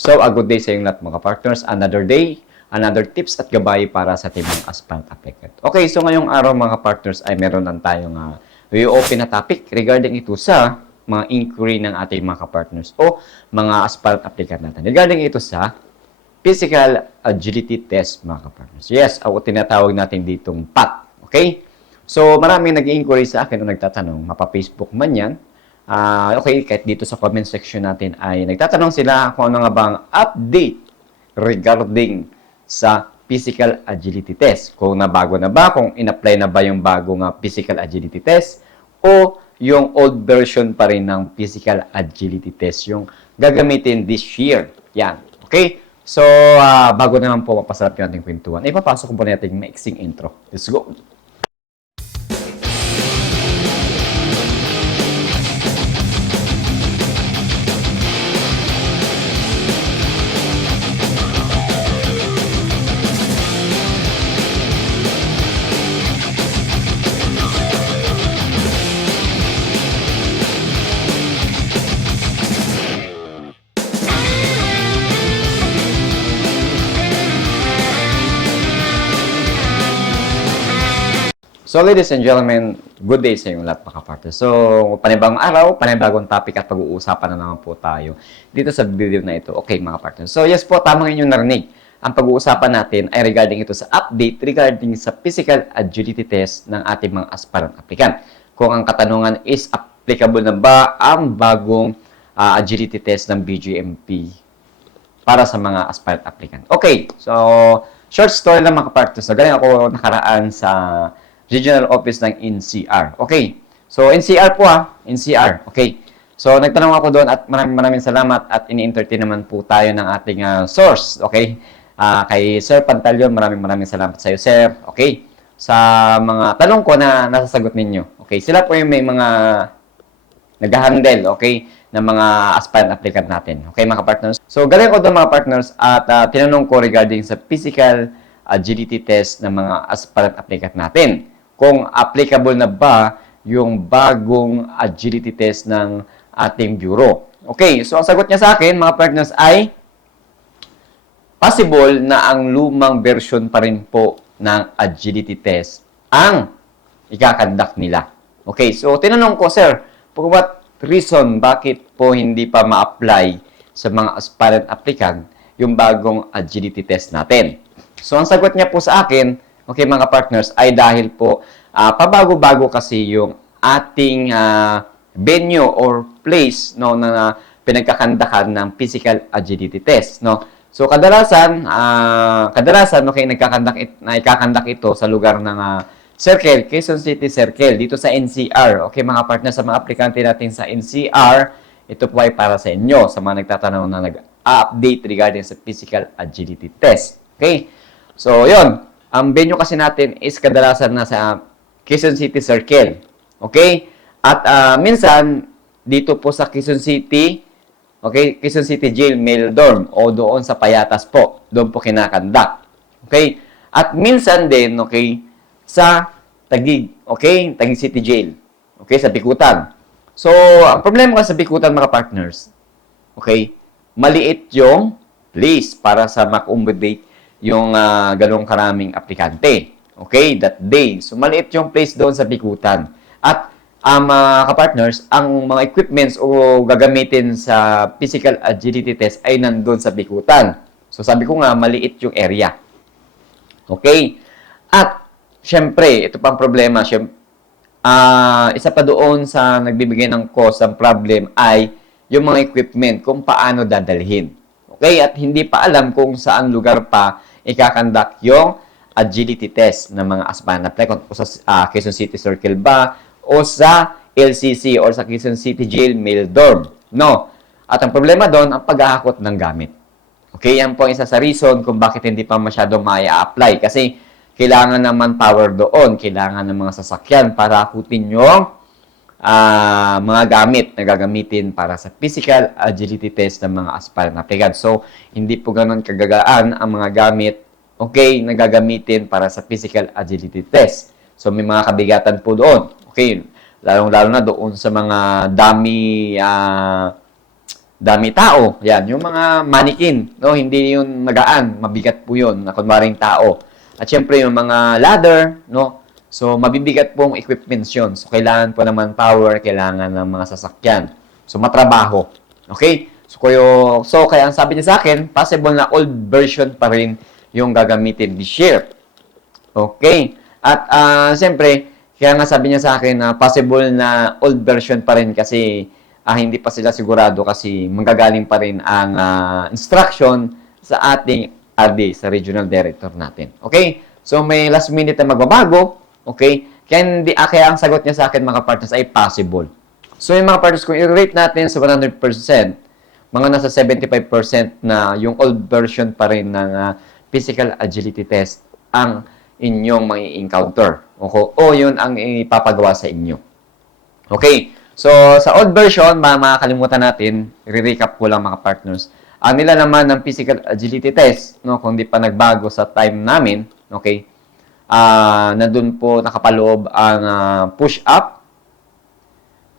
So, a good day sa inyong lahat mga partners. Another day, another tips at gabay para sa mga aspirant applicant. Okay, so ngayong araw mga partners ay meron lang tayong uh, open na topic regarding ito sa mga inquiry ng ating mga partners o mga aspirant applicant natin. Regarding ito sa physical agility test mga partners. Yes, o tinatawag natin ditong PAT. Okay? So, maraming nag-inquiry sa akin o nagtatanong, mapa-Facebook man yan, Ah, okay, kahit dito sa comment section natin ay nagtatanong sila kung ano nga bang update regarding sa physical agility test. Kung nabago na ba, kung in-apply na ba yung bagong uh, physical agility test o yung old version pa rin ng physical agility test yung gagamitin this year. Yan. Okay? So, ah, bago naman po mapasarap yung ating kwentuhan, ipapasok po natin yung mixing intro. Let's go! So, ladies and gentlemen, good day sa inyong lahat mga kapatid. So, panibagong araw, panibagong topic at pag-uusapan na naman po tayo dito sa video na ito. Okay, mga partner. So, yes po, tama inyong narinig. Ang pag-uusapan natin ay regarding ito sa update regarding sa physical agility test ng ating mga aspirant applicant. Kung ang katanungan is applicable na ba ang bagong ah, agility test ng BGMP para sa mga aspirant applicant. Okay, so short story lang mga partners. So, galing ako nakaraan sa regional office ng NCR. Okay, so NCR po ha, NCR. Okay, so nagtanong ako doon at maraming maraming salamat at ini-entertain naman po tayo ng ating ah, source. Okay, Ah, kay Sir Pantalion, maraming maraming salamat sa iyo, Sir. Okay, sa mga tanong ko na nasasagot ninyo. Okay, sila po yung may mga nag-handle, okay, ng mga aspirant applicant natin. Okay, mga partners? So, galing ko doon mga partners at ah, tinanong ko regarding sa physical agility test ng mga aspirant applicant natin. Kung applicable na ba yung bagong agility test ng ating bureau. Okay, so ang sagot niya sa akin, mga partners, ay possible na ang lumang version pa rin po ng agility test ang ikakandak nila. Okay, so tinanong ko, sir, for what reason bakit po hindi pa ma-apply sa mga aspirant applicant yung bagong agility test natin? So, ang sagot niya po sa akin, okay mga partners, ay dahil po ah, pabago-bago kasi yung ating ah, venue or place no na pinagkakandakan ng physical agility test, no? So kadalasan, ah, kadalasan okay nagkakandak it, na ikakandak ito sa lugar ng ah, Circle, Quezon City Circle dito sa NCR. Okay mga partner sa mga aplikante natin sa NCR, ito po ay para sa inyo sa mga nagtatanong na nag-update regarding sa physical agility test. Okay? So, yon Ang venue kasi natin is kadalasan nasa Quezon City Circle. Okay? At ah, minsan, dito po sa Quezon City, okay, Quezon City Jail, Mail Dorm, o doon sa Payatas po. Doon po kinakandak. Okay? At minsan din, okay, sa Tagig, okay, Tagig City Jail. Okay, sa Bikutan. So, ang problema kasi sa Bikutan, mga partners, okay, maliit yung place para sa accommodate yung uh, ganong karaming aplikante. Okay, that day. So, maliit yung place doon sa Bikutan. At, ang mga kapartners, ang mga equipments o gagamitin sa physical agility test ay nandun sa Bikutan. So, sabi ko nga, maliit yung area. Okay? At, syempre, ito pang problema, syempre, ah isa pa doon sa nagbibigay ng cause, ang problem ay yung mga equipment, kung paano dadalhin. Okay? At hindi pa alam kung saan lugar pa ikakandak yung agility test ng mga aspirant applicant o sa ah, Quezon City Circle ba o sa LCC or sa Quezon City Jail Mail Dorm. No. At ang problema doon, ang paghahakot ng gamit. Okay, yan po ang isa sa reason kung bakit hindi pa masyadong maya apply Kasi kailangan naman power doon, kailangan ng mga sasakyan para akutin yung ah, mga gamit na gagamitin para sa physical agility test ng mga aspirant applicant. So, hindi po ganun kagagaan ang mga gamit, okay, na gagamitin para sa physical agility test. So, may mga kabigatan po doon. Okay, lalong-lalo na doon sa mga dami, ah, dami tao. Yan, yung mga mannequin, no? Hindi yun magaan, mabigat po yun, na kunwaring tao. At syempre yung mga ladder, no? So, mabibigat pong equipments yun. So, kailangan po naman power, kailangan ng mga sasakyan. So, matrabaho. Okay? So, kayo, so kaya ang sabi niya sa akin, possible na old version pa rin yung gagamitin this year. Okay? At, ah, siyempre, kaya nga sabi niya sa akin na possible na old version pa rin kasi ah, hindi pa sila sigurado kasi manggagaling pa rin ang ah, instruction sa ating RD, sa regional director natin. Okay? So, may last minute na magbabago. Okay? Kaya, hindi, ah, kaya ang sagot niya sa akin mga partners ay possible. So, yung mga partners, kung i-rate natin sa 100%, mga nasa 75% na yung old version pa rin ng ah, physical agility test ang inyong may encounter. O, o yun ang ipapagawa sa inyo. Okay. So, sa old version, makakalimutan natin, re-recap ko lang mga partners. Ang nila naman ng physical agility test, no, kung di pa nagbago sa time namin, okay, ah nandun po nakapaloob ang ah, push up,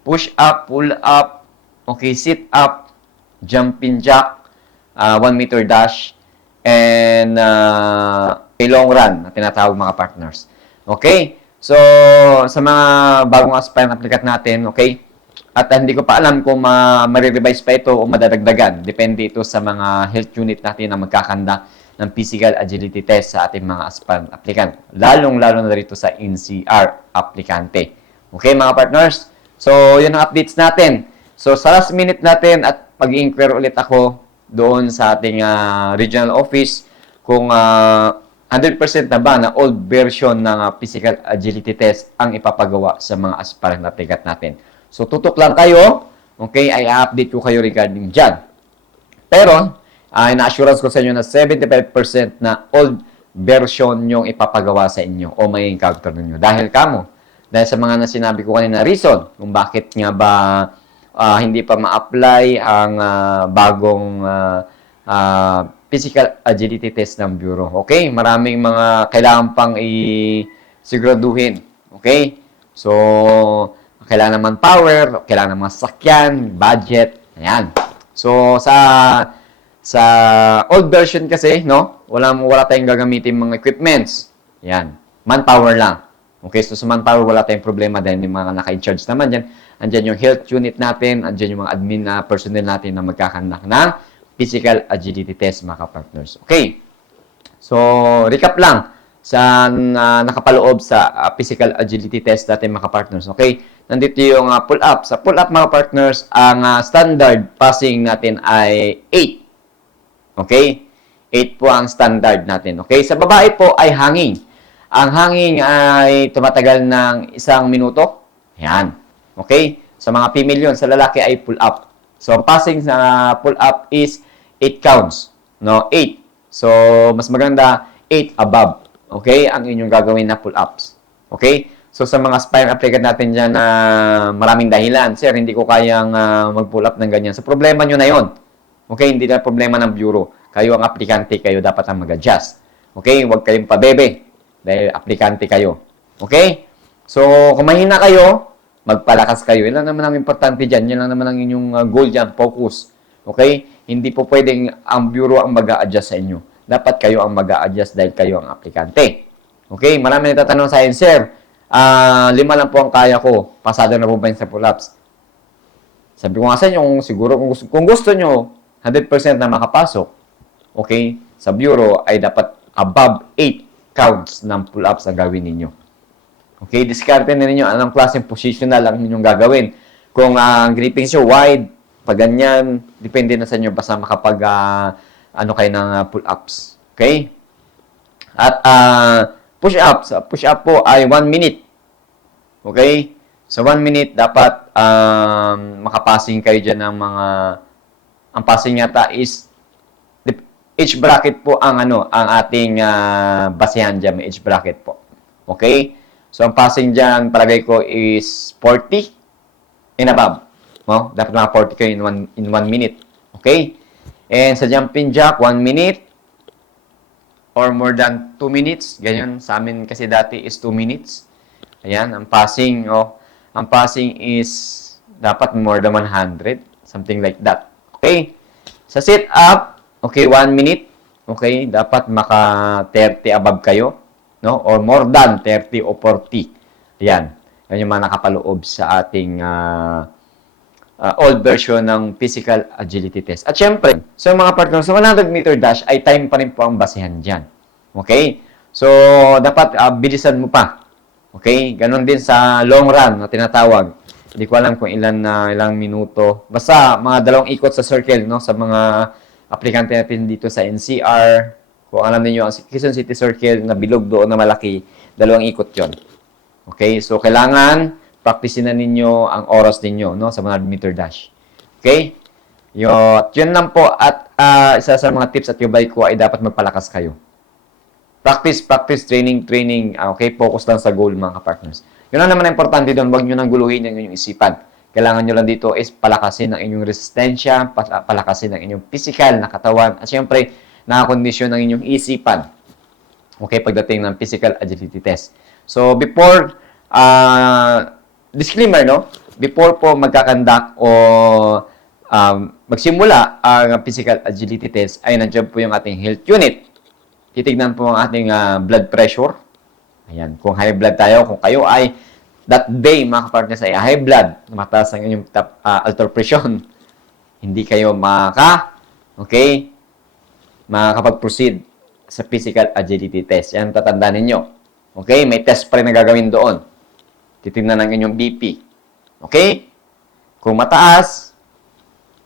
push up, pull up, okay, sit up, jumping jack, 1 meter dash, and uh, a long run na tinatawag mga partners. Okay? So, sa mga bagong aspirant applicat natin, okay? At uh, hindi ko pa alam kung ma revise pa ito o madadagdagan. Depende ito sa mga health unit natin na magkakanda ng physical agility test sa ating mga aspirant applicant. Lalong-lalo na rito sa NCR applicante. Okay, mga partners? So, yun ang updates natin. So, sa last minute natin at mag-inquire ulit ako doon sa ating ah, regional office kung ah, 100% na ba na old version ng ah, physical agility test ang ipapagawa sa mga aspirant applicant natin. So, tutok lang kayo. Okay, ay update ko kayo regarding dyan. Pero, ay na-assurance ko sa inyo na 75% na old version yung ipapagawa sa inyo o may encounter ninyo. Dahil kamo, dahil sa mga na sinabi ko kanina reason kung bakit nga ba ah, hindi pa ma-apply ang ah, bagong ah, ah, physical agility test ng Bureau. Okay? Maraming mga kailangan pang i-siguraduhin. Okay? So, kailangan naman power, kailangan naman sakyan, budget, ayan. So, sa sa old version kasi, no, wala wala tayong gagamitin mga equipments. Yan. Manpower lang. Okay, so sa manpower wala tayong problema dahil may mga naka-in-charge naman dyan. Andyan yung health unit natin, andyan yung mga admin na personnel natin na magkakandak ng physical agility test, mga partners. Okay. So, recap lang sa na nakapaloob sa ah, physical agility test natin mga partners. Okay? Nandito yung ah, pull-up. Sa pull-up mga partners, ang ah, standard passing natin ay 8. Okay? 8 po ang standard natin. Okay? Sa babae po ay hanging. Ang hanging ay tumatagal ng isang minuto. Yan. Okay? Sa mga female yun. Sa lalaki ay pull-up. So, ang passing sa pull-up is 8 counts. No? 8. So, mas maganda 8 above. Okay? Ang inyong gagawin na pull-ups. Okay? So, sa mga aspirant applicant natin dyan na maraming dahilan, Sir, hindi ko kayang ah, mag-pull up ng ganyan. So, problema nyo na yon. Okay? Hindi na problema ng bureau. Kayo ang aplikante, kayo dapat ang mag-adjust. Okay? Huwag kayong pabebe. Dahil aplikante kayo. Okay? So, kung mahina kayo, magpalakas kayo. Yan lang naman ang importante dyan. Yan lang naman ang inyong ah, goal dyan. Focus. Okay? Hindi po pwedeng ang bureau ang mag-a-adjust sa inyo. Dapat kayo ang mag-a-adjust dahil kayo ang aplikante. Okay? Marami nagtatanong sa akin, Sir, ah lima lang po ang kaya ko. Pasado na po ba yun sa pull-ups? Sabi ko nga sa inyo, kung siguro, kung gusto, kung gusto nyo, 100% na makapasok, okay, sa bureau ay dapat above 8 counts ng pull-ups ang gawin ninyo. Okay, diskarte na ninyo anong klaseng positional ang inyong gagawin. Kung ah, ang gripping nyo wide, pag ganyan, depende na sa inyo basta makapag ah, ano kayo ng ah, pull-ups. Okay? At ah, push-ups, push-up po ay 1 minute. Okay? Sa 1 minute, dapat um, makapassing kayo dyan ng mga ang passing yata is age bracket po ang ano ang ating ah, basehan may age bracket po. Okay? So ang passing dyan palagay ko is 40 and above. No? Dapat mga 40 kayo in 1 in 1 minute. Okay? And sa jumping jack 1 minute or more than 2 minutes. Ganyan. Sa amin kasi dati is 2 minutes. Ayan ang passing oh. Ang passing is dapat more than 100 something like that Okay? Sa sit-up, okay, 1 minute. Okay, dapat maka 30 above kayo, no? Or more than 30 o 40. Yan. Yan yung mga nakapaloob sa ating ah, ah, old version ng physical agility test. At syempre, sa mga partners, sa 100 meter dash ay time pa rin po ang basehan dyan. Okay? So, dapat ah, bilisan mo pa. Okay? Ganon din sa long run na tinatawag. Hindi ko alam kung ilan na ilang minuto. Basta mga dalawang ikot sa circle no sa mga aplikante natin dito sa NCR. Kung alam niyo ang Quezon City Circle na bilog doon na malaki, dalawang ikot 'yon. Okay? So kailangan practicein na ninyo ang oras ninyo no sa 100 meter dash. Okay? Yo, yun lang po at ah, isa sa mga tips at gabay ko ay dapat magpalakas kayo. Practice, practice, training, training. Ah, Okay, focus lang sa goal mga partners. Yun lang naman ang importante doon. Huwag nyo nang guluhin ang inyong isipan. Kailangan nyo lang dito is palakasin ang inyong resistensya, pa- palakasin ang inyong physical na katawan, at syempre, nakakondisyon ang inyong isipan. Okay, pagdating ng physical agility test. So, before, ah, disclaimer, no? Before po magkakandak o um, magsimula ang physical agility test, ay nandiyan po yung ating health unit titignan po ang ating ah, blood pressure. Ayan, kung high blood tayo, kung kayo ay that day, mga kapartners, ay high blood, mataas ang inyong tap, ah, altar pressure, hindi kayo maka, okay, makakapag-proceed sa physical agility test. Yan, tatandaan ninyo. Okay, may test pa rin na gagawin doon. Titignan ang inyong BP. Okay? Kung mataas,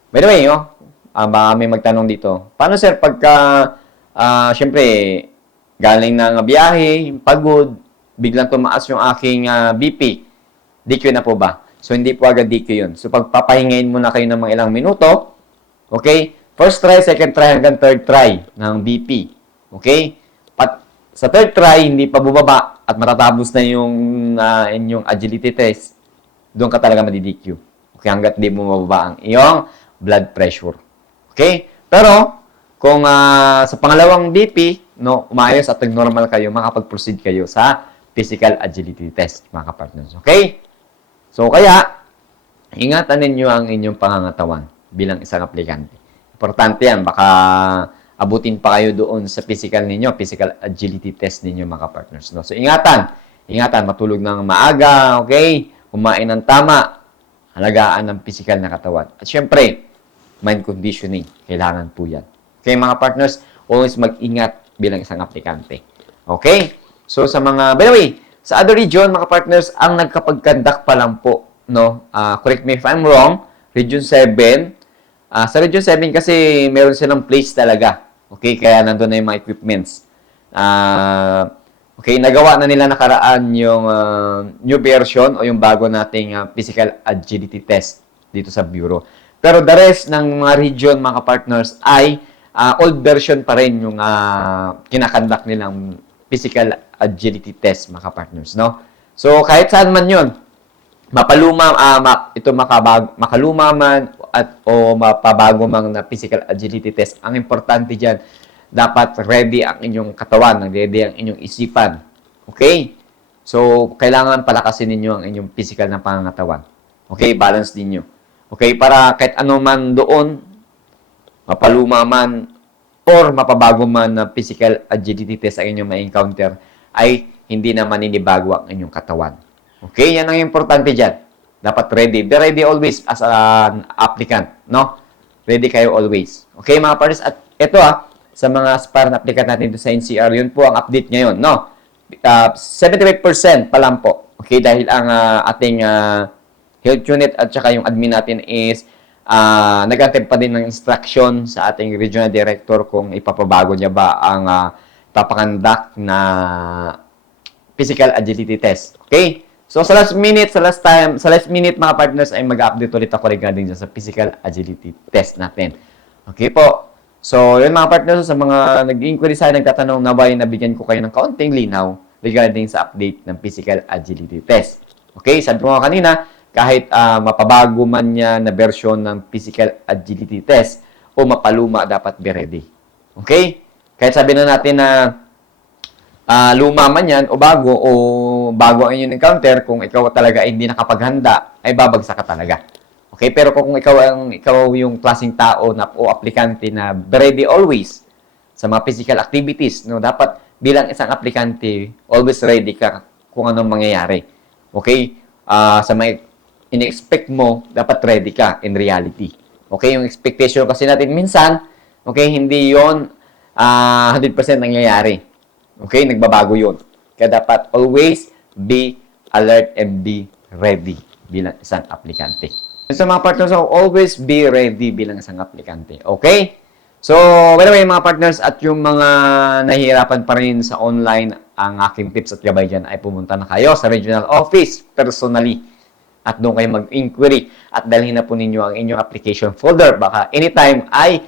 by the way, oh, ah, may magtanong dito, paano sir, pagka Ah, syempre, galing ng biyahe, pagod, biglang tumaas yung aking ah, BP. DQ na po ba? So, hindi po agad DQ yun. So, pagpapahingayin muna kayo ng mga ilang minuto, okay? First try, second try, hanggang third try ng BP. Okay? At sa third try, hindi pa bubaba at matatapos na yung ah, inyong agility test, doon ka talaga madi-DQ. Okay? Hanggat di mo mababa ang iyong blood pressure. Okay? Pero, kung ah, sa pangalawang BP, no, umayos at normal kayo, makapag-proceed kayo sa physical agility test, mga kapartners. Okay? So, kaya, ingatan ninyo ang inyong pangangatawan bilang isang aplikante. Importante yan. Baka abutin pa kayo doon sa physical ninyo, physical agility test ninyo, mga partners. No? So, ingatan. Ingatan, matulog ng maaga, okay? Kumain ng tama. Halagaan ng physical na katawan. At syempre, mind conditioning. Kailangan po yan. Okay, mga partners, always mag-ingat bilang isang aplikante. Okay? So, sa mga, by the way, sa other region, mga partners, ang nagkapagkandak pa lang po, no? Ah, correct me if I'm wrong, Region 7, ah, sa Region 7 kasi meron silang place talaga. Okay, kaya nandun na yung mga equipments. Ah, okay, nagawa na nila nakaraan yung ah, new version o yung bago nating ah, physical agility test dito sa Bureau. Pero the rest ng mga region, mga partners, ay ah, old version pa rin yung uh, kinakandak nilang physical agility test, mga partners, no? So, kahit saan man yun, mapaluma, ah, ma- ito makabag, makaluma man at o mapabago man na physical agility test, ang importante diyan dapat ready ang inyong katawan, ready ang inyong isipan. Okay? So, kailangan palakasin ninyo ang inyong physical na pangangatawan. Okay? Balance ninyo. Okay? Para kahit ano man doon, mapaluma man or mapabago man na physical agility test ang inyong ma-encounter, ay hindi na maninibago ang inyong katawan. Okay? Yan ang importante dyan. Dapat ready. Be ready always as an applicant. No? Ready kayo always. Okay, mga pares? At ito ah, sa mga aspirant applicant natin dito sa NCR, yun po ang update ngayon. No? Uh, 75% pa lang po. Okay? Dahil ang ah, ating ah, health unit at saka yung admin natin is uh, nag-attempt pa din ng instruction sa ating regional director kung ipapabago niya ba ang uh, papakandak na physical agility test. Okay? So, sa last minute, sa last time, sa last minute, mga partners, ay mag-update ulit ako regarding dyan sa physical agility test natin. Okay po. So, yun mga partners, sa mga nag-inquiry sa akin, nagtatanong na ba nabigyan ko kayo ng kaunting linaw regarding sa update ng physical agility test. Okay? Sabi ko nga kanina, kahit ah, mapabago man niya na version ng physical agility test o mapaluma, dapat be ready. Okay? Kahit sabi na natin na ah, luma man yan o bago o bago ang inyong encounter, kung ikaw talaga ay hindi nakapaghanda, ay babagsak ka talaga. Okay, pero kung ikaw ang ikaw yung klaseng tao na o aplikante na ready always sa mga physical activities, no, dapat bilang isang aplikante, always ready ka kung anong mangyayari. Okay? Ah, sa may in-expect mo, dapat ready ka in reality. Okay? Yung expectation kasi natin minsan, okay, hindi yon ah 100% nangyayari. Okay? Nagbabago yon. Kaya dapat always be alert and be ready bilang isang aplikante. Sa mga partners, so always be ready bilang isang aplikante. Okay? So, by the way, mga partners at yung mga nahihirapan pa rin sa online, ang aking tips at gabay dyan ay pumunta na kayo sa regional office personally at doon kayo mag-inquiry at dalhin na po ninyo ang inyong application folder. Baka anytime ay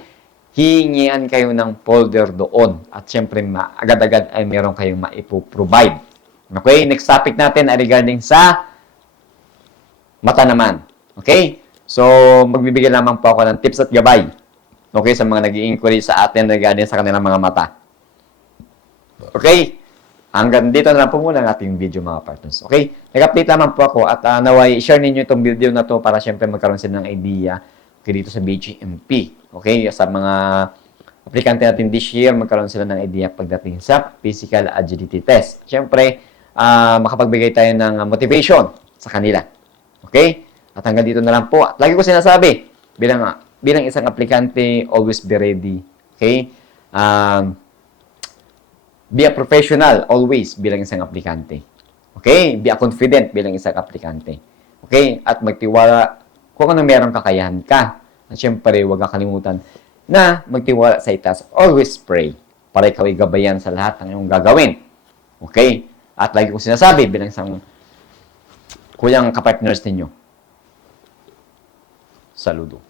hihingian kayo ng folder doon at syempre agad-agad ay meron kayong maipoprovide. Okay, next topic natin ay regarding sa mata naman. Okay? So, magbibigay lamang po ako ng tips at gabay. Okay, sa mga nag inquiry sa atin regarding sa kanilang mga mata. Okay? Hanggang dito na lang po muna ang ating video mga partners. Okay? Nag-update lamang po ako at uh, naway share ninyo itong video na to para syempre magkaroon sila ng idea okay, dito sa BGMP. Okay? Sa mga aplikante natin this year, magkaroon sila ng idea pagdating sa physical agility test. Syempre, ah, makapagbigay tayo ng motivation sa kanila. Okay? At hanggang dito na lang po. At lagi ko sinasabi, bilang, bilang isang aplikante, always be ready. Okay? Um, be a professional always bilang isang aplikante. Okay? Be a confident bilang isang aplikante. Okay? At magtiwala kung ano meron kakayahan ka. At syempre, huwag kakalimutan na magtiwala sa itas. Always pray para ikaw ay gabayan sa lahat ng iyong gagawin. Okay? At lagi ko sinasabi bilang isang kuyang kapartners ninyo. Saludo.